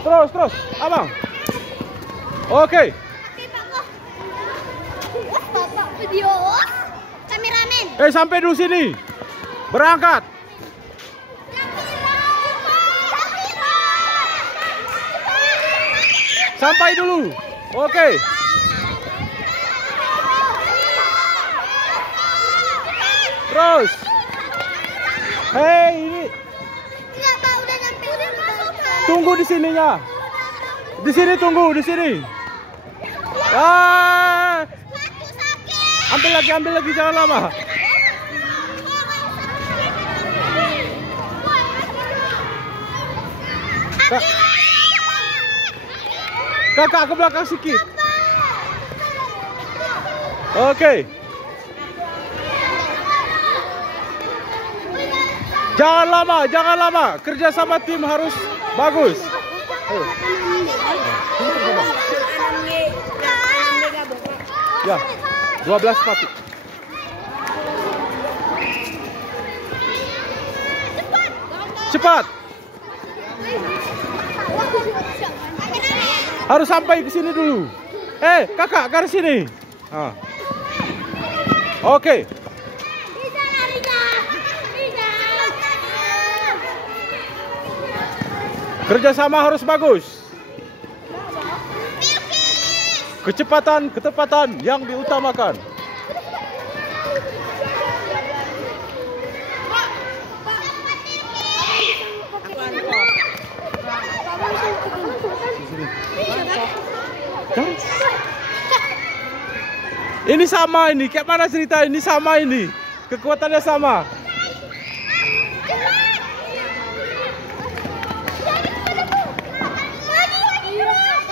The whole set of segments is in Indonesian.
Terus, abang. Oke. Video kameramen. Sampai dulu sini. Berangkat. Sampai dulu. Oke. Terus. Hei, ini. Tunggu di sininya. Di sini tunggu, di sini. Ah. Ambil lagi, jangan lama. Kakak ke belakang sedikit. Oke. Jangan lama. Kerja sama tim harus bagus. Ya, 12 sepatu. Cepat. Harus sampai ke sini dulu. Kakak ke sini. Oke. Kerjasama harus bagus. Kecepatan, ketepatan yang diutamakan. Ini sama ini, kayak mana cerita ini sama ini. Kekuatannya sama.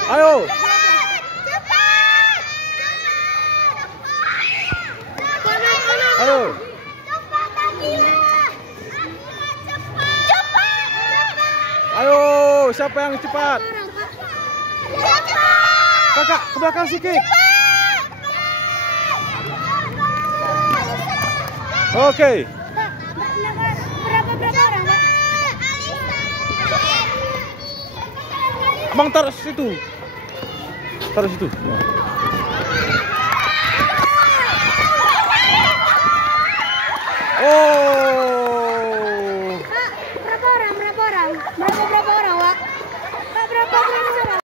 Ayo. Ayo. Ayo, siapa yang cepat? Kakak, ke belakang sedikit. Oke. Berapa orang, Pak? Bang, taruh situ. Taruh situ.